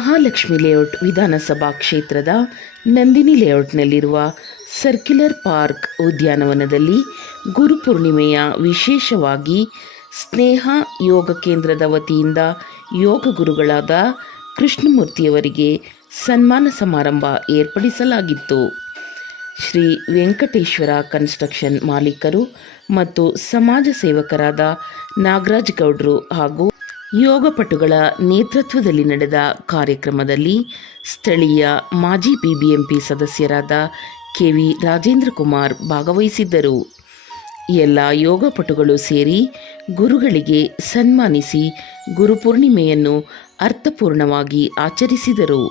Mahalakshmi layout ವಿಧಾನಸಭಾ ಕ್ಷೇತ್ರದ Nandini ಲೇಔಟ್ನಲ್ಲಿರುವ circular park ಉದ್ಯಾನವನದಲ್ಲಿ ಗುರುಪೂರ್ಣಿಮೆಯ ವಿಶೇಷವಾಗಿ ಸ್ನೇಹ ಯೋಗ ಕೇಂದ್ರದ ವತಿಯಿಂದ ಯೋಗ ಗುರುಗಳಾದ ಕೃಷ್ಣಮೂರ್ತಿಯವರಿಗೆ ಸನ್ಮಾನ ಸಮಾರಂಭ ಏರ್ಪಡಿಸಲಾಗಿತ್ತು. ಶ್ರೀ ವೆಂಕಟೇಶ್ವರ ಕನ್ಸ್ಟ್ರಕ್ಷನ್ ಮಾಲೀಕರು ಮತ್ತು ಸಮಾಜ ಸೇವಕರಾದ ನಾಗರಾಜ್ ಗೌಡ್ರು ಹಾಗೂ ಯೋಗಪಟುಗಳ ನೇತೃತ್ವದಲ್ಲಿ ನಡೆದ ಕಾರ್ಯಕ್ರಮದಲ್ಲಿ ಸ್ಥಳೀಯ ಮಾಜಿ ಬಿಬಿಎಂಪಿ ಸದಸ್ಯರಾದ ಕೆ.ವಿ. ರಾಜೇಂದ್ರ ಕುಮಾರ್ ಭಾಗವಹಿಸಿದ್ದರು. ಎಲ್ಲ ಯೋಗಪಟುಗಳು ಸೇರಿ ಗುರುಗಳಿಗೆ ಸನ್ಮಾನಿಸಿ ಗುರುಪೂರ್ಣಿಮೆಯನ್ನು ಅರ್ಥಪೂರ್ಣವಾಗಿ ಆಚರಿಸಿದರು.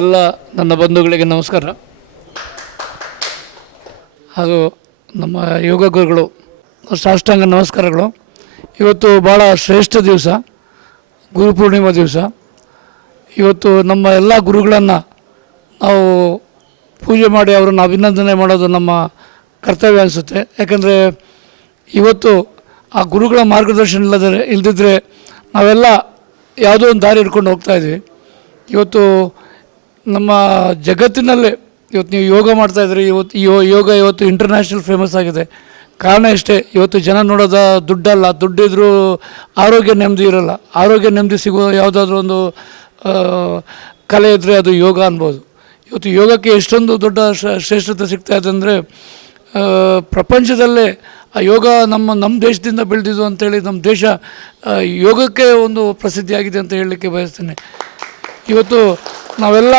ಎಲ್ಲ ನನ್ನ ಬಂಧುಗಳಿಗೆ ನಮಸ್ಕಾರ. ಹಾಗೂ ನಮ್ಮ ಯೋಗ ಗುರುಗಳು ಸಾಷ್ಟಾಂಗ ನಮಸ್ಕಾರಗಳು. ಇವತ್ತು ಭಾಳ ಶ್ರೇಷ್ಠ ದಿವಸ, ಗುರುಪೂರ್ಣಿಮಾ ದಿವಸ. ಇವತ್ತು ನಮ್ಮ ಎಲ್ಲ ಗುರುಗಳನ್ನು ನಾವು ಪೂಜೆ ಮಾಡಿ ಅವರನ್ನು ಅಭಿನಂದನೆ ಮಾಡೋದು ನಮ್ಮ ಕರ್ತವ್ಯ ಅನಿಸುತ್ತೆ. ಯಾಕಂದರೆ ಇವತ್ತು ಆ ಗುರುಗಳ ಮಾರ್ಗದರ್ಶನ ಇಲ್ಲದಿದ್ದರೆ ನಾವೆಲ್ಲ ಯಾವುದೋ ಒಂದು ದಾರಿ ಹಿಡ್ಕೊಂಡು ಹೋಗ್ತಾಯಿದ್ವಿ. ಇವತ್ತು ನಮ್ಮ ಜಗತ್ತಿನಲ್ಲೇ ಇವತ್ತು ನೀವು ಯೋಗ ಮಾಡ್ತಾಯಿದ್ರಿ. ಇವತ್ತು ಯೋಗ ಇವತ್ತು ಇಂಟರ್ನ್ಯಾಷನಲ್ ಫೇಮಸ್ ಆಗಿದೆ. ಕಾರಣ ಇಷ್ಟೇ, ಇವತ್ತು ಜನ ನೋಡೋದ ದುಡ್ಡಲ್ಲ, ದುಡ್ಡಿದ್ರೂ ಆರೋಗ್ಯ ನೆಮ್ಮದಿ ಇರೋಲ್ಲ. ಆರೋಗ್ಯ ನೆಮ್ಮದಿ ಸಿಗೋ ಯಾವುದಾದ್ರೂ ಒಂದು ಕಲೆ ಇದ್ದರೆ ಅದು ಯೋಗ ಅನ್ಬೋದು. ಇವತ್ತು ಯೋಗಕ್ಕೆ ಎಷ್ಟೊಂದು ದೊಡ್ಡ ಶ್ರೇಷ್ಠತೆ ಸಿಗ್ತಾಯಿದೆ ಅಂದರೆ ಪ್ರಪಂಚದಲ್ಲೇ ಆ ಯೋಗ ನಮ್ಮ ದೇಶದಿಂದ ಬೆಳೆದಿದ್ದು ಅಂತೇಳಿ ನಮ್ಮ ದೇಶ ಯೋಗಕ್ಕೆ ಒಂದು ಪ್ರಸಿದ್ಧಿಯಾಗಿದೆ ಅಂತ ಹೇಳಲಿಕ್ಕೆ ಬಯಸ್ತೇನೆ. ಇವತ್ತು ನಾವೆಲ್ಲ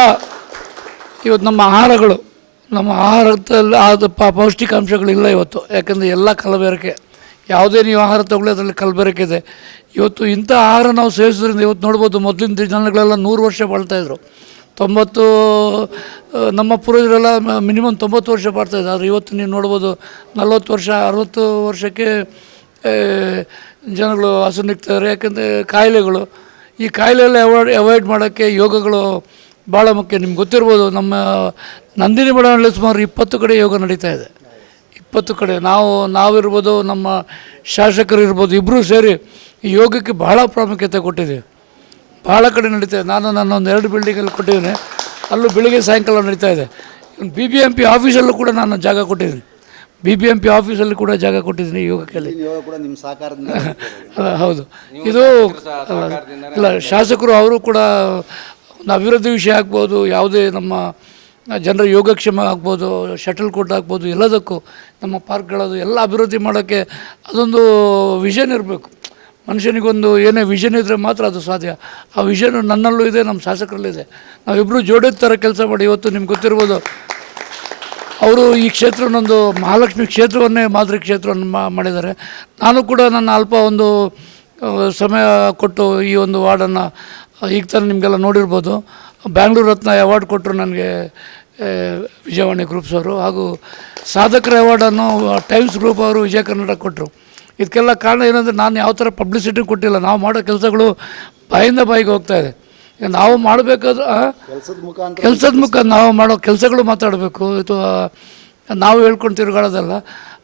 ಇವತ್ತು ನಮ್ಮ ಆಹಾರದಲ್ಲಿ ಆದ ಪೌಷ್ಟಿಕಾಂಶಗಳಿಲ್ಲ ಇವತ್ತು. ಯಾಕಂದರೆ ಎಲ್ಲ ಕಲಬೆರಕೆ, ಯಾವುದೇ ನೀವು ಆಹಾರ ತಗೊಳ್ಳಿ ಅದರಲ್ಲಿ ಕಲಬೆರಕೆ ಇದೆ. ಇವತ್ತು ಇಂಥ ಆಹಾರ ನಾವು ಸೇವಿಸೋದ್ರಿಂದ ಇವತ್ತು ನೋಡ್ಬೋದು, ಮೊದಲಿನ ಜನಗಳೆಲ್ಲ 100 ವರ್ಷ ಬಾಳ್ತಾಯಿದ್ರು. 90 ನಮ್ಮ ಪೂರ್ವಜರೆಲ್ಲ ಮಿನಿಮಮ್ 90 ವರ್ಷ ಬಾಳ್ತಾಯಿದ್ರು. ಆದರೆ ಇವತ್ತು ನೀವು ನೋಡ್ಬೋದು 40 ವರ್ಷ 60 ವರ್ಷಕ್ಕೆ ಜನಗಳು ಹಸುನಿಗ್ತಾರೆ. ಯಾಕಂದರೆ ಕಾಯಿಲೆಗಳು, ಈ ಕಾಯಿಲೆಲ್ಲ ಅವಾಯ್ಡ್ ಮಾಡೋಕ್ಕೆ ಯೋಗಗಳು ಭಾಳ ಮುಖ್ಯ. ನಿಮ್ಗೆ ಗೊತ್ತಿರ್ಬೋದು, ನಮ್ಮ ನಂದಿನಿ ಬಡಾವಣೆಯಲ್ಲಿ ಸುಮಾರು 20 ಕಡೆ ಯೋಗ ನಡೀತಾ ಇದೆ. 20 ಕಡೆ ನಾವಿರ್ಬೋದು, ನಮ್ಮ ಶಾಸಕರು ಇರ್ಬೋದು, ಇಬ್ಬರೂ ಸೇರಿ ಈ ಯೋಗಕ್ಕೆ ಭಾಳ ಪ್ರಾಮುಖ್ಯತೆ ಕೊಟ್ಟಿದ್ದೀವಿ. ಭಾಳ ಕಡೆ ನಡೀತಾ ಇದೆ. ನಾನೊಂದು 2 ಬಿಲ್ಡಿಂಗಲ್ಲಿ ಕೊಟ್ಟಿದ್ದೀನಿ. ಅಲ್ಲೂ ಬೆಳಿಗ್ಗೆ ಸಾಯಂಕಾಲ ನಡೀತಾ ಇದೆ. BBMP ಆಫೀಸಲ್ಲೂ ಕೂಡ ನಾನು ಜಾಗ ಕೊಟ್ಟಿದ್ದೀನಿ. BBMP ಆಫೀಸಲ್ಲಿ ಕೂಡ ಜಾಗ ಕೊಟ್ಟಿದ್ದೀನಿ ಯೋಗಕ್ಕೆ. ಯೋಗ ಕೂಡ ನಿಮ್ಮ ಸಹಕಾರದಿಂದ ಹೌದು, ಇದು ಇಲ್ಲ ಶಾಸಕರು ಅವರು ಕೂಡ ಒಂದು ಅಭಿವೃದ್ಧಿ ವಿಷಯ ಆಗ್ಬೋದು, ಯಾವುದೇ ನಮ್ಮ ಜನರ ಯೋಗಕ್ಷೇಮ ಆಗ್ಬೋದು, ಶಟಲ್ ಕೋರ್ಟ್ ಆಗ್ಬೋದು, ಎಲ್ಲದಕ್ಕೂ ನಮ್ಮ ಪಾರ್ಕ್ಗಳದು ಎಲ್ಲ ಅಭಿವೃದ್ಧಿ ಮಾಡೋಕ್ಕೆ ಅದೊಂದು ವಿಷನ್ ಇರಬೇಕು. ಮನುಷ್ಯನಿಗೊಂದು ಏನೇ ವಿಷನ್ ಇದ್ದರೆ ಮಾತ್ರ ಅದು ಸಾಧ್ಯ. ಆ ವಿಷನ್ ನನ್ನಲ್ಲೂ ಇದೆ, ನಮ್ಮ ಶಾಸಕರಲ್ಲಿದೆ. ನಾವಿಬ್ಬರು ಜೋಡಿದ ಥರ ಕೆಲಸ ಮಾಡಿ ಇವತ್ತು ನಿಮ್ಗೆ ಗೊತ್ತಿರ್ಬೋದು, ಅವರು ಈ ಕ್ಷೇತ್ರವನ್ನೊಂದು ಮಹಾಲಕ್ಷ್ಮಿ ಕ್ಷೇತ್ರವನ್ನೇ ಮಾದರಿ ಕ್ಷೇತ್ರವನ್ನು ಮಾಡಿದ್ದಾರೆ. ನಾನು ಕೂಡ ನನ್ನ ಅಲ್ಪ ಒಂದು ಸಮಯ ಕೊಟ್ಟು ಈ ಒಂದು ವಾರ್ಡನ್ನು ಈಗ ತಾನು ನಿಮಗೆಲ್ಲ ನೋಡಿರ್ಬೋದು, ಬ್ಯಾಂಗ್ಳೂರು ರತ್ನ ಅವಾರ್ಡ್ ಕೊಟ್ಟರು ನನಗೆ ವಿಜಯವಾಣಿ ಗ್ರೂಪ್ಸ್ ಅವರು, ಹಾಗೂ ಸಾಧಕರ ಅವಾರ್ಡನ್ನು ಟೈಮ್ಸ್ ಗ್ರೂಪ್ ಅವರು ವಿಜಯ ಕರ್ನಾಟಕ ಕೊಟ್ಟರು. ಇದಕ್ಕೆಲ್ಲ ಕಾರಣ ಏನಂದರೆ ನಾನು ಯಾವ ಥರ ಪಬ್ಲಿಸಿಟಿ ಕೊಟ್ಟಿಲ್ಲ. ನಾವು ಮಾಡೋ ಕೆಲಸಗಳು ಬಾಯಿಂದ ಬಾಯಿಗೆ ಹೋಗ್ತಾ ಇದೆ. ನಾವು ಮಾಡಬೇಕಾದ್ರೆ ಕೆಲಸದ ಮುಖ ನಾವು ಮಾಡೋ ಕೆಲಸಗಳು ಮಾತಾಡಬೇಕು, ಇದು ನಾವು ಹೇಳ್ಕೊಂಡು ತಿರುಗಾಡೋದಲ್ಲ.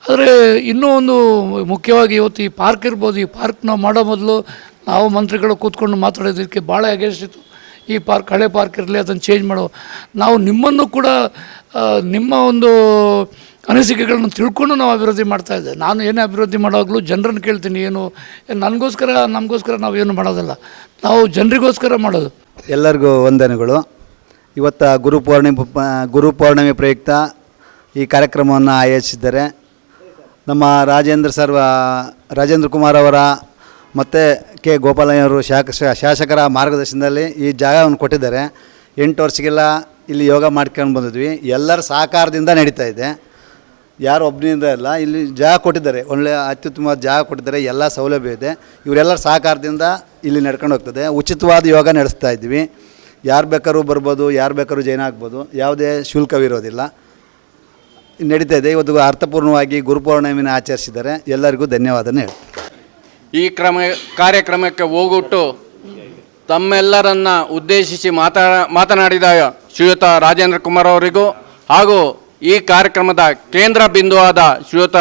ಆದರೆ ಇನ್ನೂ ಒಂದು ಮುಖ್ಯವಾಗಿ ಇವತ್ತು ಈ ಪಾರ್ಕ್ ಇರ್ಬೋದು, ಈ ಪಾರ್ಕ್ ನಾವು ಮಾಡೋ ಮೊದಲು ನಾವು ಮಂತ್ರಿಗಳು ಕೂತ್ಕೊಂಡು ಮಾತಾಡೋದಕ್ಕೆ ಭಾಳ ಅಗೇನ್ಸ್ಟ್ ಇತ್ತು. ಈ ಪಾರ್ಕ್ ಹಳೆ ಪಾರ್ಕ್ ಇರಲಿ, ಅದನ್ನು ಚೇಂಜ್ ಮಾಡೋ. ನಾವು ನಿಮ್ಮನ್ನು ಕೂಡ ನಿಮ್ಮ ಒಂದು ಅನಿಸಿಕೆಗಳನ್ನು ತಿಳ್ಕೊಂಡು ನಾವು ಅಭಿವೃದ್ಧಿ ಮಾಡ್ತಾಯಿದ್ದೆ. ನಾನು ಏನೇ ಅಭಿವೃದ್ಧಿ ಮಾಡೋವಾಗಲೂ ಜನರನ್ನು ಕೇಳ್ತೀನಿ, ಏನು ನಮಗೋಸ್ಕರ ನಾವೇನು ಮಾಡೋದಲ್ಲ, ನಾವು ಜನರಿಗೋಸ್ಕರ ಮಾಡೋದು. ಎಲ್ಲರಿಗೂ ವಂದನೆಗಳು. ಇವತ್ತು ಗುರುಪೌರ್ಣಿಮೆ ಪ್ರಯುಕ್ತ ಈ ಕಾರ್ಯಕ್ರಮವನ್ನು ಆಯೋಜಿಸಿದ್ದಾರೆ. ನಮ್ಮ ರಾಜೇಂದ್ರ ಕುಮಾರ್ ಅವರ ಮತ್ತು ಕೆ ಗೋಪಾಲಯ್ಯವರು ಶಾಸಕರ ಮಾರ್ಗದರ್ಶನದಲ್ಲಿ ಈ ಜಾಗವನ್ನು ಕೊಟ್ಟಿದ್ದಾರೆ. 8 ವರ್ಷಗೆಲ್ಲ ಇಲ್ಲಿ ಯೋಗ ಮಾಡ್ಕೊಂಡು ಬಂದಿದ್ವಿ. ಎಲ್ಲರ ಸಹಕಾರದಿಂದ ನಡೀತಾ ಇದೆ, ಯಾರು ಒಬ್ಬನಿಂದ ಇಲ್ಲ. ಇಲ್ಲಿ ಜಾಗ ಕೊಟ್ಟಿದ್ದಾರೆ, ಒಳ್ಳೆಯ ಅತ್ಯುತ್ತಮವಾದ ಜಾಗ ಕೊಟ್ಟಿದ್ದಾರೆ, ಎಲ್ಲ ಸೌಲಭ್ಯ ಇದೆ. ಇವರೆಲ್ಲರ ಸಹಕಾರದಿಂದ ಇಲ್ಲಿ ನಡ್ಕೊಂಡು ಹೋಗ್ತದೆ. ಉಚಿತವಾದ ಯೋಗ ನಡೆಸ್ತಾ ಇದ್ವಿ. ಯಾರು ಬೇಕಾದ್ರೂ ಬರ್ಬೋದು, ಯಾರು ಬೇಕಾದ್ರೂ ಜೈನ್ ಆಗ್ಬೋದು, ಯಾವುದೇ ಶುಲ್ಕವಿರೋದಿಲ್ಲ, ನಡೀತಾ ಇದೆ. ಇವತ್ತು ಅರ್ಥಪೂರ್ಣವಾಗಿ ಗುರುಪೌರ್ಣಿಮೆನ ಆಚರಿಸಿದ್ದಾರೆ. ಎಲ್ಲರಿಗೂ ಧನ್ಯವಾದನೆ ಹೇಳ್ತೀನಿ. ಈ ಕಾರ್ಯಕ್ರಮಕ್ಕೆ ಹೋಗೊಟ್ಟು ತಮ್ಮೆಲ್ಲರನ್ನ ಉದ್ದೇಶಿಸಿ ಮಾತನಾಡಿದ ಶ್ರೀಯುತ ರಾಜೇಂದ್ರ ಕುಮಾರ್ ಅವರಿಗೂ ಹಾಗೂ ಈ ಕಾರ್ಯಕ್ರಮದ ಕೇಂದ್ರ ಬಿಂದುವಾದ ಶ್ರೀಯುತ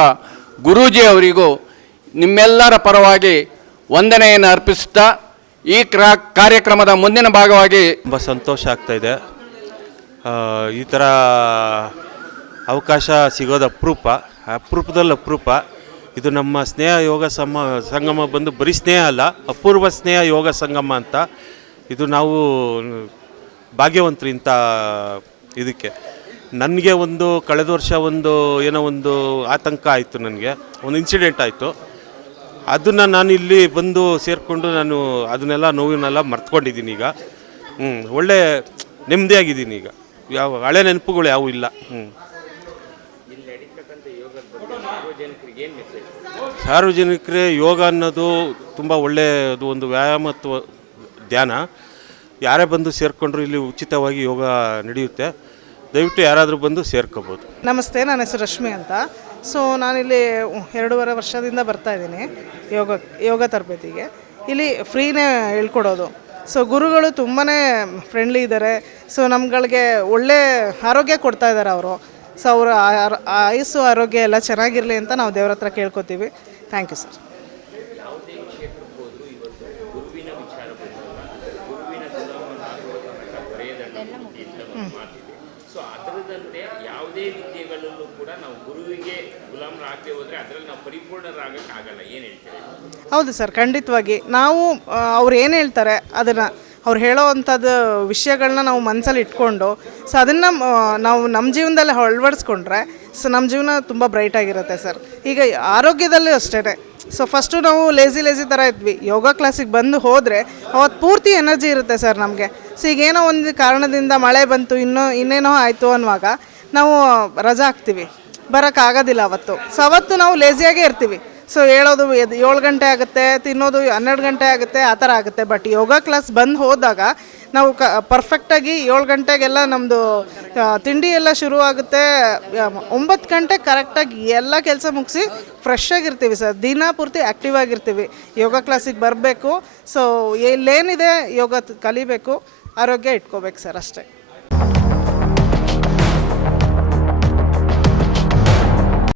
ಗುರೂಜಿ ಅವರಿಗೂ ನಿಮ್ಮೆಲ್ಲರ ಪರವಾಗಿ ವಂದನೆಯನ್ನು ಅರ್ಪಿಸುತ್ತಾ ಈ ಕಾರ್ಯಕ್ರಮದ ಮುಂದಿನ ಭಾಗವಾಗಿ ತುಂಬ ಸಂತೋಷ ಆಗ್ತಾಯಿದೆ. ಈ ಥರ ಅವಕಾಶ ಸಿಗೋದು ಅಪರೂಪದಲ್ಲಿ ಅಪರೂಪ. ಇದು ನಮ್ಮ ಸ್ನೇಹ ಯೋಗ ಸಂಗಮ ಬಂದು ಬರೀ ಸ್ನೇಹ ಅಲ್ಲ, ಅಪೂರ್ವ ಸ್ನೇಹ ಯೋಗ ಸಂಗಮ ಅಂತ. ಇದು ನಾವು ಭಾಗ್ಯವಂತರು ಇಂಥ ಇದಕ್ಕೆ. ನನಗೆ ಕಳೆದ ವರ್ಷ ಒಂದು ಆತಂಕ ಆಯಿತು, ನನಗೆ ಒಂದು ಇನ್ಸಿಡೆಂಟ್ ಆಯಿತು. ಅದನ್ನು ನಾನು ಇಲ್ಲಿ ಬಂದು ಸೇರಿಕೊಂಡು ನಾನು ಅದನ್ನೆಲ್ಲ ನೋವನ್ನೆಲ್ಲ ಮರ್ತ್ಕೊಂಡಿದ್ದೀನಿ. ಈಗ ಒಳ್ಳೆ ನೆಮ್ಮದಿಯಾಗಿದ್ದೀನಿ. ಈಗ ಯಾವ ಹಳೆ ನೆನಪುಗಳು ಯಾವುವು ಇಲ್ಲ. ಸಾರ್ವಜನಿಕರೇ ಯೋಗ ಅನ್ನೋದು ತುಂಬ ಒಳ್ಳೆಯದು, ಒಂದು ವ್ಯಾಯಾಮ ಅಥವಾ ಧ್ಯಾನ. ಯಾರೇ ಬಂದು ಸೇರಿಕೊಂಡ್ರು ಇಲ್ಲಿ ಉಚಿತವಾಗಿ ಯೋಗ ನಡೆಯುತ್ತೆ. ದಯವಿಟ್ಟು ಯಾರಾದರೂ ಬಂದು ಸೇರ್ಕೋಬೋದು. ನಮಸ್ತೆ, ನನ್ನ ಹೆಸರು ರಶ್ಮಿ ಅಂತ. ಸೊ ನಾನಿಲ್ಲಿ 2.5 ವರ್ಷದಿಂದ ಬರ್ತಾಯಿದ್ದೀನಿ ಯೋಗ ತರಬೇತಿಗೆ. ಇಲ್ಲಿ ಫ್ರೀನೇ ಹೇಳ್ಕೊಡೋದು. ಸೊ ಗುರುಗಳು ತುಂಬಾ ಫ್ರೆಂಡ್ಲಿ ಇದ್ದಾರೆ. ಸೊ ನಮ್ಗಳಿಗೆ ಒಳ್ಳೆ ಆರೋಗ್ಯ ಕೊಡ್ತಾ ಇದ್ದಾರೆ ಅವರು. ಸೊ ಅವರ ಆಯುಸ್ಸು ಆರೋಗ್ಯ ಎಲ್ಲ ಚೆನ್ನಾಗಿರಲಿ ಅಂತ ನಾವು ದೇವ್ರ ಹತ್ರ ಕೇಳ್ಕೊತೀವಿ. Thank you sir. ಹೌದು ಸರ್, ಖಂಡಿತವಾಗಿ ನಾವು ಅವ್ರು ಏನು ಹೇಳ್ತಾರೆ ಅದನ್ನು, ಅವ್ರು ಹೇಳೋ ಅಂಥದ್ದು ವಿಷಯಗಳನ್ನ ನಾವು ಮನಸ್ಸಲ್ಲಿ ಇಟ್ಕೊಂಡು ಸೊ ಅದನ್ನು ನಾವು ನಮ್ಮ ಜೀವನದಲ್ಲಿ ಅಳವಡಿಸ್ಕೊಂಡ್ರೆ ಸೊ ನಮ್ಮ ಜೀವನ ತುಂಬ ಬ್ರೈಟಾಗಿರುತ್ತೆ ಸರ್. ಈಗ ಆರೋಗ್ಯದಲ್ಲೂ ಅಷ್ಟೇ. ಸೊ ಫಸ್ಟು ನಾವು ಲೇಸಿ ಥರ ಇದ್ವಿ. ಯೋಗ ಕ್ಲಾಸಿಗೆ ಬಂದು ಹೋದರೆ ಅವತ್ತು ಪೂರ್ತಿ ಎನರ್ಜಿ ಇರುತ್ತೆ ಸರ್ ನಮಗೆ. ಸೊ ಈಗೇನೋ ಒಂದು ಕಾರಣದಿಂದ ಮಳೆ ಬಂತು, ಇನ್ನೇನೋ ಆಯಿತು ಅನ್ನುವಾಗ ನಾವು ರಜಾ ಹಾಕ್ತೀವಿ, ಬರೋಕ್ಕಾಗೋದಿಲ್ಲ ಅವತ್ತು. ಸೊ ಅವತ್ತು ನಾವು ಲೇಸಿಯಾಗೇ ಇರ್ತೀವಿ. ಸೊ ಹೇಳೋದು 7 ಗಂಟೆ ಆಗುತ್ತೆ, ತಿನ್ನೋದು 12 ಗಂಟೆ ಆಗುತ್ತೆ, ಆ ಥರ ಆಗುತ್ತೆ. ಬಟ್ ಯೋಗ ಕ್ಲಾಸ್ ಬಂದು ಹೋದಾಗ ನಾವು ಪರ್ಫೆಕ್ಟಾಗಿ 7 ಗಂಟೆಗೆಲ್ಲ ನಮ್ಮದು ತಿಂಡಿ ಎಲ್ಲ ಶುರುವಾಗುತ್ತೆ. 9 ಗಂಟೆ ಕರೆಕ್ಟಾಗಿ ಎಲ್ಲ ಕೆಲಸ ಮುಗಿಸಿ ಫ್ರೆಶ್ ಆಗಿರ್ತೀವಿ ಸರ್. ದಿನ ಪೂರ್ತಿ ಆ್ಯಕ್ಟಿವ್ ಆಗಿರ್ತೀವಿ. ಯೋಗ ಕ್ಲಾಸಿಗೆ ಬರಬೇಕು. ಸೊ ಇಲ್ಲೇನಿದೆ ಯೋಗ ಕಲಿಬೇಕು, ಆರೋಗ್ಯ ಇಟ್ಕೋಬೇಕು ಸರ್, ಅಷ್ಟೇ.